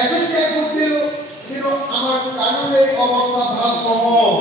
Associate বুদ্ধিলো কিন্তু আমাৰ কাৰোৰে অৱস্থা ভাল কম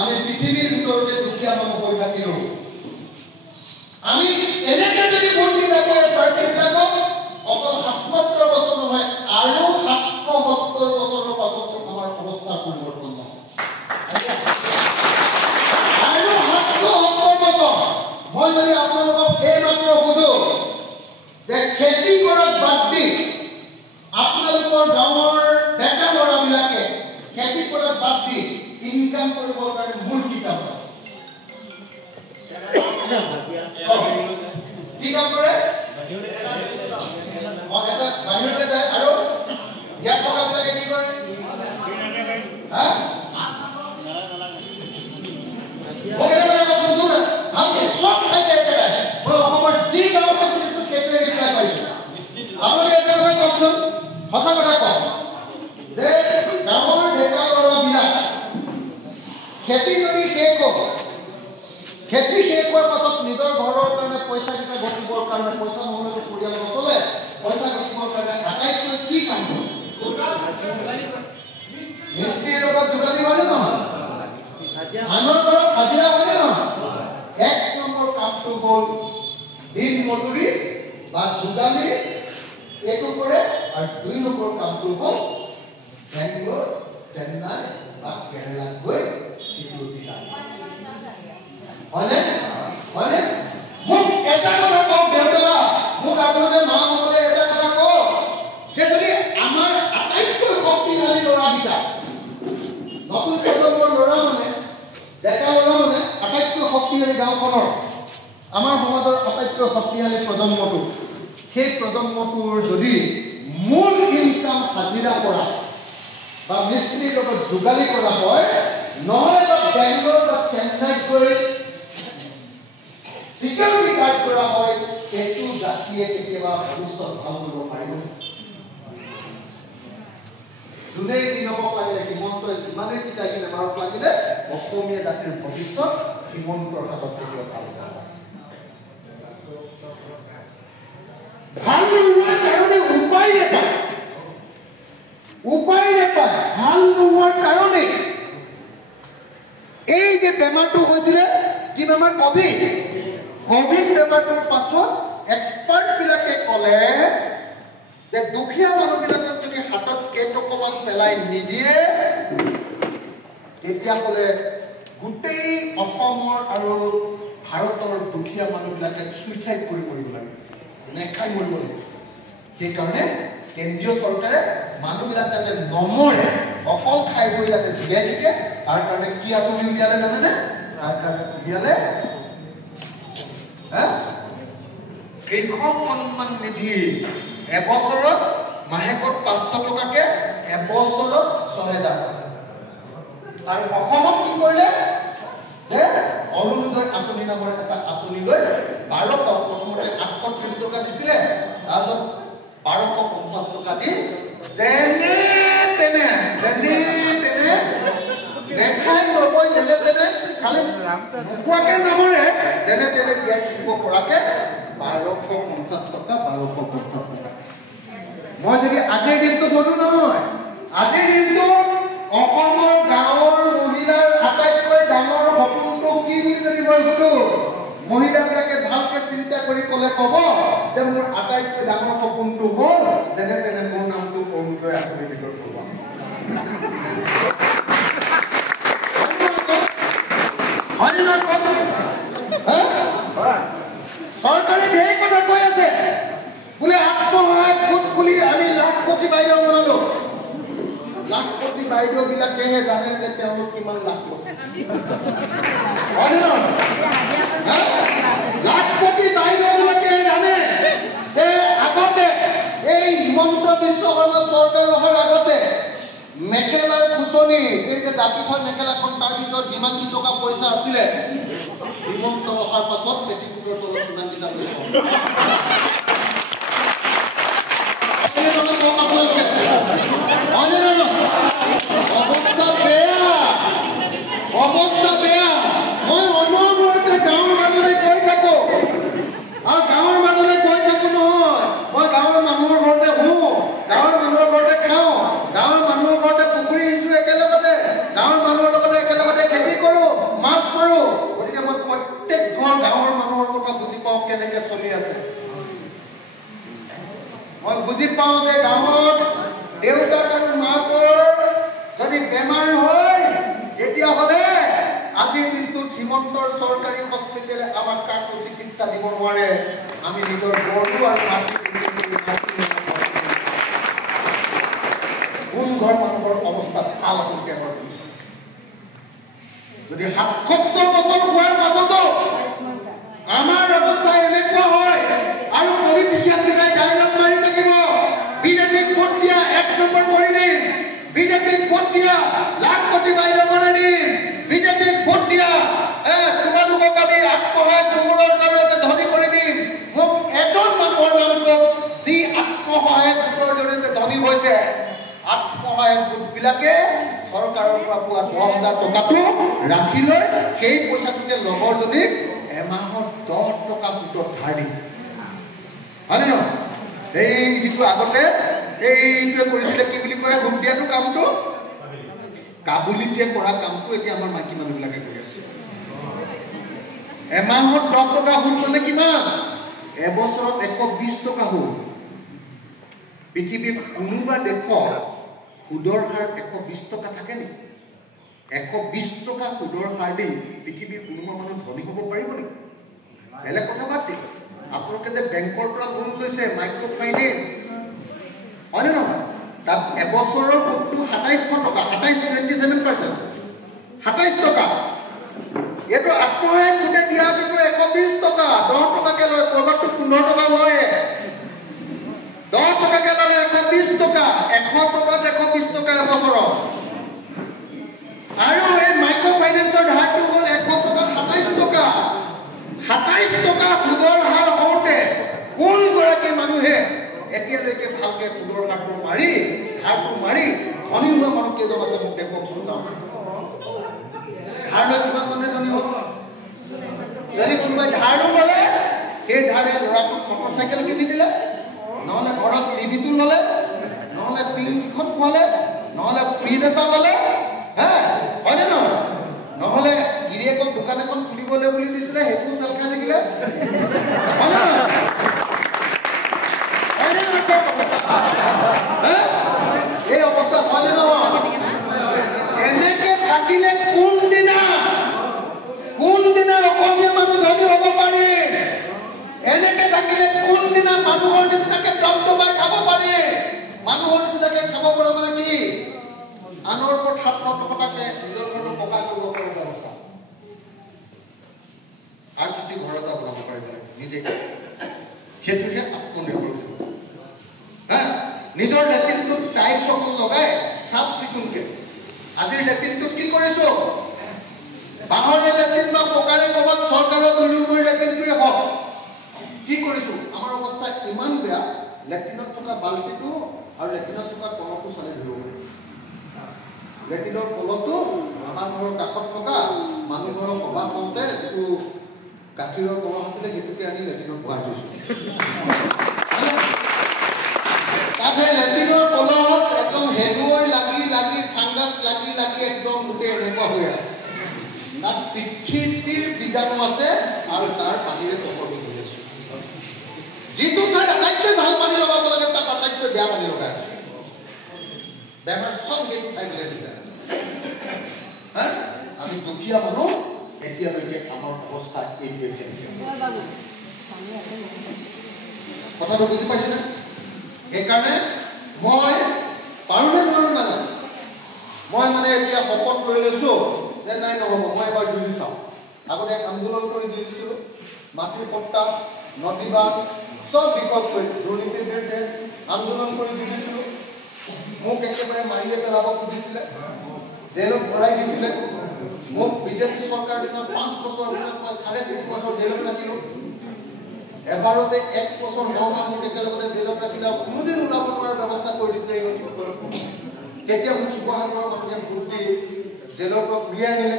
আমি পৃথিৱীৰ ভিতৰতে দুখীয়া মানুহ হৈ থাকিলো আমি এনেকে যদি বুদ্ধি নকৰে পাৰ্টিবিলাকক অকল ৭৭ বছৰ নহয় আৰু ৭৭ বছৰৰ পাছত আমাৰ অৱস্থা পৰিৱৰ্তন নহয় আৰু ৭৭ বছৰ মই যদি আপোনালোকক এই মাত্ৰ সুধো যে খেতি কৰাত বাদ দি আপোনালোকৰ গাঁৱৰ ডেকা ল'ৰাবিলাকে খেতি কৰাত বাদ দি ইনকাম কৰিবৰ কাৰণে মূল কি কাম কৰে কি কাম কৰে এটা বাহিৰলৈ যায় আৰু ইয়াত থকাবিলাকে কি কৰে হা সব খাইতে মই অসমৰ যি গাঁৱতে শুনিছো সেইটোৱে ৰিপ্লাই পাইছো আপোনালোকে এটা কথা কওকচোন সঁচা কথা কওক যে গাঁৱৰ ডেকা ল'ৰাবিলাক খেতি যদি শেষ হ'ব খেতি শেষ হোৱাৰ পাছত নিজৰ ঘৰৰ কাৰণে পইচাকেইটা ঘটিবৰ কাৰণে পইচা নহ'লেতো পৰিয়াল নচলে পইচা ঘটিবৰ কাৰণে আটাইতকৈ কি কাম কৰে মিস্ত্ৰীৰ লগত যোগালী হয়নে নহয় আনৰ ঘৰত হাজিৰা হয়নে নহয় এক নম্বৰ কামটো হ'ল দিন মজুৰি বা যোগালী এইটো কৰে আৰু ২ নম্বৰ কামটো হ'ল বেংগলোৰ চেন্নাই বা কেৰেলাত গৈ চিকিউৰিটি গাৰ্ড হয়নে হয়নে মোক এটা কথা কওক দেউতা মোক আপোনালোকে মা মহোদয় এটা কথা কওক যে যদি আমাৰ আটাইতকৈ শক্তিশালী ল'ৰাকেইটা নতুন প্ৰজন্মৰ ল'ৰা মানে ডেকা ল'ৰা মানে আটাইতকৈ শক্তিশালী গাঁওখনৰ আমাৰ সমাজৰ আটাইতকৈ শক্তিশালী প্ৰজন্মটো সেই প্ৰজন্মটোৰ যদি মূল ইনকাম হাজিৰা কৰা বা মিস্ত্ৰীৰ লগত যোগালী কৰা হয় নহয় বা বেংগলোৰ বা চেন্নাইত গৈ চিকিউৰিটি গাৰ্ড কৰা হয় এইটো জাতিয়ে কেতিয়াবা ভৱিষ্যত ভাল কৰিব পাৰিব যোনে দিনক লাগিলে হিমন্তই যিমানেই পিতাই নেমাৰক লাগিলে অসমীয়া জাতিৰ ভৱিষ্যত হিমন্তৰ হাতত কেতিয়াও ভাল ভাল নোহোৱাৰ কাৰণে উপায় নাপায় ভাল নোহোৱাৰ কাৰণে এই যে বেমাৰটো হৈছিলে কি বেমাৰ কভিড বেমাৰটোৰ পাছত এক্সপাৰ্টবিলাকে ক'লে যে দুখীয়া মানুহবিলাকক যদি হাতত কেইটকামান পেলাই নিদিয়ে তেতিয়াহ'লে গোটেই অসমৰ আৰু ভাৰতৰ দুখীয়া মানুহবিলাকে ছুইচাইড কৰিব লাগে নেখাই মৰিব লাগে সেইকাৰণে কেন্দ্ৰীয় চৰকাৰে মানুহবিলাক যাতে নমৰে অকল খাই বৈ যাতে জীয়াই থাকে তাৰ কাৰণে কি আঁচনি উলিয়ালে জানেনে তাৰ কাৰণে উলিয়ালে কৃষক সন্মান নিধি এবছৰত মাহেকত 500 টকাকে এবছৰত 6000 আৰু অসমত কি কৰিলে যে অৰুণোদয় আঁচনি নামৰ এটা আঁচনি লৈ 1200 প্ৰথমতে 830 টকা দিছিলে তাৰপিছত 1250 টকা দি যেনে তেনে দেখাই নগৈ যেনে তেনে খালি নোপোৱাকে নমৰে যেনে তেনে জীয়াই থাকিব পৰাকে 1250 টকা 1250 টকা মই যদি আজিৰ দিনটো বলো নহয় আজিৰ দিনটো অসমৰ গাঁৱৰ মহিলাৰ আটাইতকৈ ডাঙৰ সপোনটো কি বুলি যদি মই সুধো মহিলাবিলাকে ভালকে চিন্তা কৰি ক'লে ক'ব যে মোৰ আটাইতকৈ ডাঙৰ সপোনটো হ'ল যেনে তেনে মোৰ নামটো অৰুণোদয় আঁচনিৰ ভিতৰত কৰিব চৰকাৰে ঢেৰ কথা কৈ আছে বোলে আত্মসহায়ক গোট খুলি আমি লাখপতি বাইদেউ বনালো লাখপতি বাইদেউবিলাকেহে জানে যে তেওঁলোক কিমান লাখপতি লাখপতি বাইদেউবিলাকেহে জানে যে আগতে এই হিমন্ত বিশ্ব শৰ্মা চৰকাৰ অহাৰ আগতে মেখেলাৰ খুচনি এই যে জাপি থোৱা মেখেলাখন তাৰ ভিতৰত যিমান কি টকা পইচা আছিলে হিমন্ত অহাৰ পাছত পেটিকোটৰ তলত কিমান কেইটা পইচা অৱস্থা বেয়া মই অনবৰতে গাঁৱৰ মানুহে কৈ থাকো আৰু গাঁৱৰ মানুহে কৈ থাকো নহয় মই গাঁৱৰ মানুহৰ ঘৰতে গাঁৱৰ মই বুজি পাওঁ যে গাঁৱত দেউতাক আৰু মাকৰ যদি বেমাৰ হয় তেতিয়াহ'লে আজিৰ দিনটোত হিমন্তৰ চৰকাৰী হস্পিটেলে আমাক কাকো চিকিৎসা দিব নোৱাৰে। আমি নিজৰ গৰু আৰু মাটি কোন ঘৰ মানুহৰ অৱস্থা ভাল হ'ব কেৱল যদি ৭৭ বছৰ হোৱাৰ পাছতো আমাৰ অৱস্থা এনেকুৱা হয় আৰু পলিটিচিয়ানকেইটাই ডাইলগ মাৰি থাকিব বিজেপিক ভোট দিয়া ১ নম্বৰ কৰি দিম, বিজেপিক ভোট দিয়া লাখপতি বাইদেউ বনাই দিম, বিজেপিক ভোট দিয়া তোমালোকক আমি আত্মসহায়ক গোটৰ জৰিয়তে ধনী কৰি দিম। মোক এজন মানুহৰ নাম কওক যি আত্মসহায়ক গোটৰ জৰিয়তে ধনী হৈছে। আত্মসহায়ক গোটবিলাকে চৰকাৰৰ পৰা পোৱা ১০,০০০ টকাটো ৰাখি লৈ সেই পইচাটোকে লগৰজনীক এমাহত ১০ টকা গোটত ধাৰ দিয়ে। হয়নে নহয়? এই যিটো আগতে এইটোৱে কৰিছিলে কি বুলি কয় গোট দিয়াটো কামটো কাবুলিতে কৰা কামটো এতিয়া আমাৰ মাইকী মানুহবিলাকে কৰি আছে। এমাহত ১০ টকা সুদ মানে কিমান? এবছৰত ১২০ টকা সুদ। পৃথিৱীৰ কোনোবা দেশত সুদৰ হাৰ ১২০ টকা থাকে নেকি? ১২০ টকা সুদৰ হাৰ দি পৃথিৱীৰ কোনোবা মানুহ ধনী হ'ব পাৰিব নেকি? বেলেগ কথা বাদ দিয়ক, আপোনালোকে যে বেংকৰ পৰা লোন লৈছে মাইক্ৰ' ফাইনেন্স, হয়নে নহয়? তাত এবছৰৰ সুদটো ২৭০০ টকা, 27%, ২৭ টকা। এইটো আত্মসহায়ক গোটে দিয়াটো ১২০ টকা, ১০ টকাকে লয়, ক'ৰবাতটো ১৫ টকা লয়। ১০ টকাকে ল'লে ১২০ টকা, ১০০ টকাত ১২০ টকা এবছৰত। আৰু এই মাইক্ৰ' ফাইনেন্সৰ ধাৰটো হ'ল ১০০ টকাত ২৭ টকা। ২৭ টকা সুদৰ হাৰ হওঁতে কোনগৰাকী মানুহে এতিয়ালৈকে ভালকে সুদৰ ধাৰটো মাৰি ধনী হোৱা মানুহ কেইজন আছে মোক দেখুৱাওকচোন চাওঁ। ধাৰ লৈ কিমান মানুহে ধনী হ'ল? যদি কোনোবাই ধাৰো ল'লে সেই ধাৰে ল'ৰাটোক মটৰচাইকেল কিনি দিলে, নহ'লে ঘৰত টিভিটো ল'লে, নহ'লে টিংকিখন খোৱালে, নহ'লে ফ্ৰিজ এটা ল'লে, হয়নে নহয়? নহ'লে গিৰিয়েকক দোকান এখন খুলিবলৈ বুলি দিছিলে, সেইটো চেল খাই থাকিলে, হয়নে নহয়? এই অৱস্থা হয়নে নহয়? এনেকে থাকিলে কোনদিনা অসমীয়া মানুহ ধনী হ'ব পাৰি? এনেকে থাকিলে কোনদিনা মানুহৰ নিচিনাকে দমদমাই খাব পাৰি? মানুহৰ নিচিনাকে খাব পৰা মানে কি? আনৰ ওপৰত হাত নটকটাকে নিজৰ ঘৰটো পকা কৰিব পৰা ব্যৱস্থা। RCC ঘৰ এটা বনাব পাৰিব নিজে, সেইটোহে আত্মনিৰ্ভৰশীল। নিজৰ লেট্ৰিনটোত টাইলছ অকল লগাই চাফ চিকুণকে। আজিৰ লেট্ৰিনটোত কি কৰিছো? বাঁহৰে লেট্ৰিন বা পকাৰে ক'ৰবাত চৰকাৰৰ ২ নম্বৰ লেট্ৰিনটোৱে হওক, কি কৰিছো? আমাৰ অৱস্থা ইমান বেয়া, লেট্ৰিনত থকা বাল্টিটো আৰু লেট্ৰিনত থকা কলহটো চালি ধৰিব পাৰি। লেট্ৰিনৰ কলহটো আমাৰ ঘৰৰ কাষত থকা মানুহ ঘৰৰ সভা হওঁতে যিটো গাখীৰৰ কলহ আছিলে সেইটোকে আনি লেট্ৰিনত ভৰাই দিছোঁ। তাত সেই লেট্ৰিনৰ কলহত একদম হেলুৱৈ লাগি ফাংগাছ লাগি একদম গোটেই এনেকুৱা হৈ আছে। তাত পৃথিৱীৰ বীজাণু আছে আৰু তাৰ পানীৰে তপৰটো হৈ আছে। যিটো ঠাইত আটাইতকৈ ভাল পানী লগাব লাগে তাত আটাইতকৈ বেয়া পানী লগাই আছে। বেমাৰ চব সেইটো ঠাই মিলাই দিলে। আমি দুখীয়া মানুহ, এতিয়ালৈকে আমাৰ অৱস্থা এইটোৱে। কথাটো বুজি পাইছেনে? সেইকাৰণে মই পাৰোঁনে নোৱাৰোঁ নাজানো। মই মানে এতিয়া শপত লৈ লৈছোঁ যে নাই নহ'ব, মই এবাৰ যুঁজি চাওঁ। আগতে আন্দোলন কৰি যুঁজিছিলোঁ, মাটিৰ পট্টা, নদীবাদ চব বিষয়ত লৈ দুৰ্নীতিৰ বিৰুদ্ধে আন্দোলন কৰি যুঁজিছিলোঁ। মোক একেবাৰে মাৰিয়ে পেলাব খুজিছিলে, জেলত ভৰাই দিছিলে। মোক বিজেপি চৰকাৰ দিনত 5 বছৰ দিনত মই 3.5 বছৰ জেলত ৰাখিলোঁ। এবাৰতে 1 বছৰ 9 মাহ মোক একেলগতে জেলত ৰাখিলে আৰু কোনোদিন ওলাব নোৱাৰাৰ ব্যৱস্থা কৰি দিছিলে। তেতিয়া মোক শিৱসাগৰৰ মানুহে ভোট দি জেলৰ পৰা উলিয়াই আনিলে।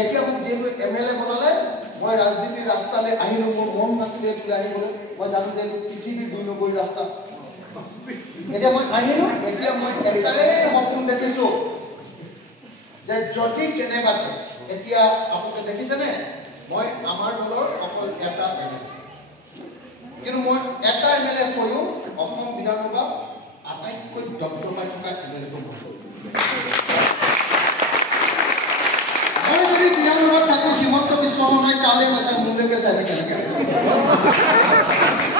এতিয়া মোক যিহেতু MLA বনালে, মই ৰাজনীতিৰ ৰাস্তালৈ আহিলোঁ। মোৰ মন নাছিলে এইটো আহিবলৈ, মই জানো যে এইটো পৃথিৱীৰ 2 নম্বৰ ৰাস্তা। এতিয়া মই আহিলোঁ, এতিয়া মই এটাই সপোন দেখিছোঁ যে যদি কেনেবাকে এতিয়া আপোনালোকে দেখিছেনে, মই আমাৰ দলৰ অকল এটা MLA, কিন্তু মই এটা MLA হৈও অসম বিধানসভা আটাইতকৈ দপ্তৰপাই থকা এজনীকৈ মহিলা মই যদি বিধানসভাত থাকোঁ হিমন্ত বিশ্ব শৰ্মাই কালে নাচাই মোলৈকে চাই থাকে কেনেকৈ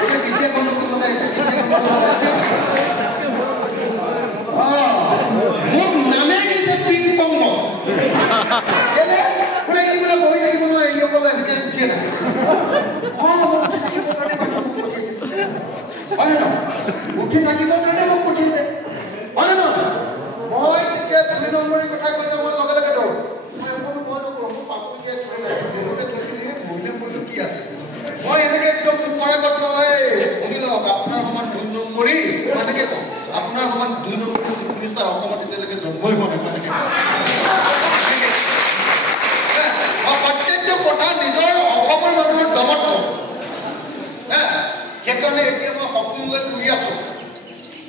এতিয়া কেতিয়া গণ্ডগোল লগাই মোৰ নামে দিছে পিং পং কেলে বোলে এইবোলে বহি থাকিব নোৱাৰে এইসকলে এনেকৈ উঠিয়ে থাকে মই উঠি থাকিবৰ কাৰণে মানুহ মোক পঠিয়াইছে হয়নে নহয় উঠি থাকিবৰ কাৰণে মোক পঠিয়াইছে হয়নে নহয় মই তেতিয়া 2 নম্বৰী কথা কৈছে মই লগে লগে দৌৰ মই একো ভয় নকৰোঁ মোৰ পাপলিকে জেলতে গৈছিলোঁ মহিলা কি আছে মই এনেকৈ একদম মুখৰে কথা শুনি লওক আপোনাৰ সমান 2 নম্বৰী মই এনেকৈ কওঁ আপোনাৰ সমান 2 নম্বৰী চিফ মিনিষ্টাৰ অসমত এতিয়ালৈকে জন্মই হোৱা নাই মই এনেকৈ প্ৰত্যেকটো কথা নিজৰ অসমৰ মানুহৰ দমত কওঁ সেইকাৰণে এতিয়া মই সপোন লৈ ঘূৰি আছোঁ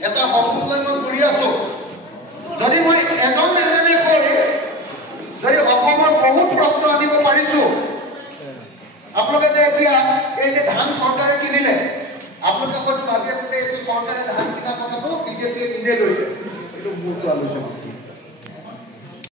এটা সপোন লৈ মই ঘূৰি আছোঁ যদি মই এজন MLA কৰি যদি অসমৰ বহুত প্ৰশ্ন আনিব পাৰিছোঁ আপোনালোকে যে এতিয়া এই যে ধান চৰকাৰে কিনিলে আপোনালোকে হয়তো ভাবি আছে যে এইটো চৰকাৰে ধান কিনা কথাটো বিজেপিয়ে নিজে লৈছে এইটো মোৰটো আলোচনা